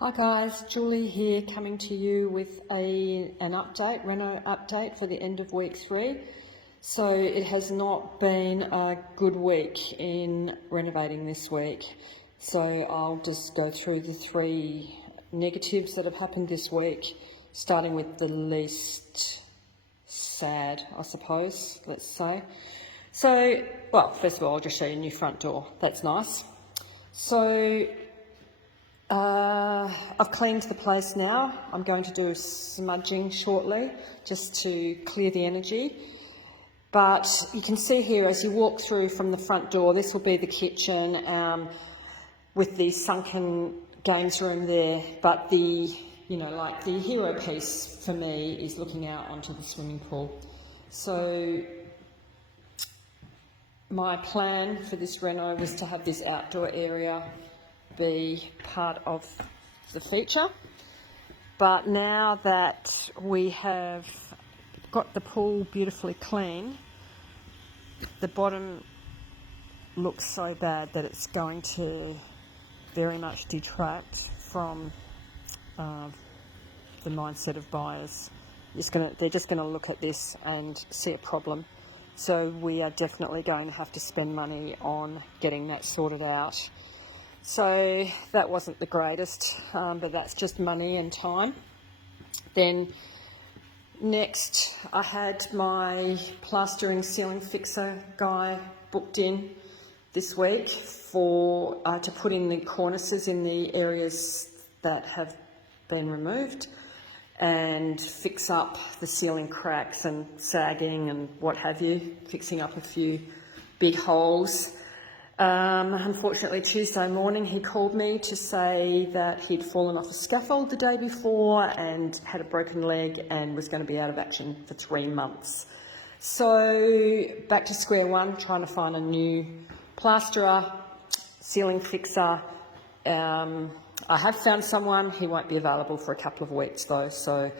Hi guys, Julie here coming to you with an update, reno update for the end of week 3. So it has not been a good week in renovating this week. So I'll just go through the 3 negatives that have happened this week, starting with the least sad, I suppose, let's say. So, well, first of all, I'll just show you a new front door. That's nice. So, I've cleaned the place now. I'm going to do smudging shortly just to clear the energy. But you can see here as you walk through from the front door, this will be the kitchen with the sunken games room there. But the hero piece for me is looking out onto the swimming pool. So my plan for this reno was to have this outdoor area be part of the feature, but now that we have got the pool beautifully clean, the bottom looks so bad that it's going to very much detract from the mindset of buyers. They're just going to look at this and see a problem. So we are definitely going to have to spend money on getting that sorted out. So that wasn't the greatest, but that's just money and time. Then next, I had my plastering ceiling fixer guy booked in this week for to put in the cornices in the areas that have been removed and fix up the ceiling cracks and sagging and what have you, fixing up a few big holes. Unfortunately, Tuesday morning he called me to say that he'd fallen off a scaffold the day before and had a broken leg and was going to be out of action for 3 months. So back to square one, trying to find a new plasterer, ceiling fixer. I have found someone. He won't be available for a couple of weeks though, so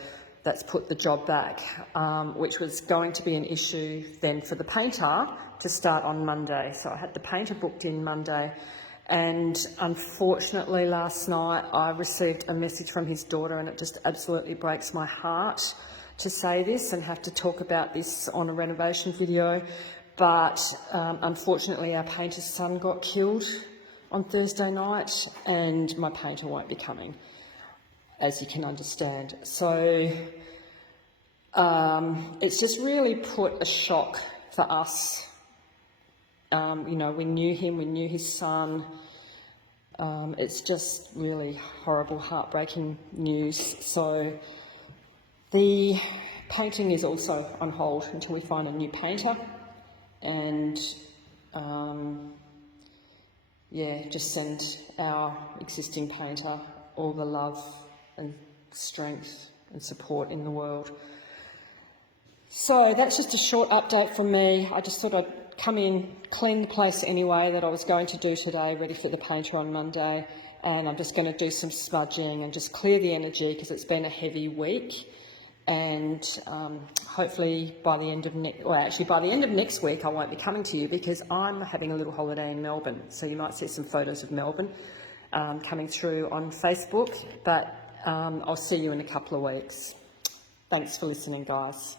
that's put the job back, which was going to be an issue then for the painter to start on Monday. So I had the painter booked in Monday, and unfortunately last night I received a message from his daughter, and it just absolutely breaks my heart to say this and have to talk about this on a renovation video, but unfortunately our painter's son got killed on Thursday night and my painter won't be coming, as you can understand. So it's just really put a shock for us. We knew him, we knew his son. It's just really horrible, heartbreaking news. So the painting is also on hold until we find a new painter, and just send our existing painter all the love and strength and support in the world. So that's just a short update from me. I just thought I'd come in, clean the place anyway that I was going to do today, ready for the painter on Monday, and I'm just going to do some smudging and just clear the energy because it's been a heavy week. And hopefully by the end of next week I won't be coming to you because I'm having a little holiday in Melbourne. So you might see some photos of Melbourne coming through on Facebook, but I'll see you in a couple of weeks. Thanks for listening, guys.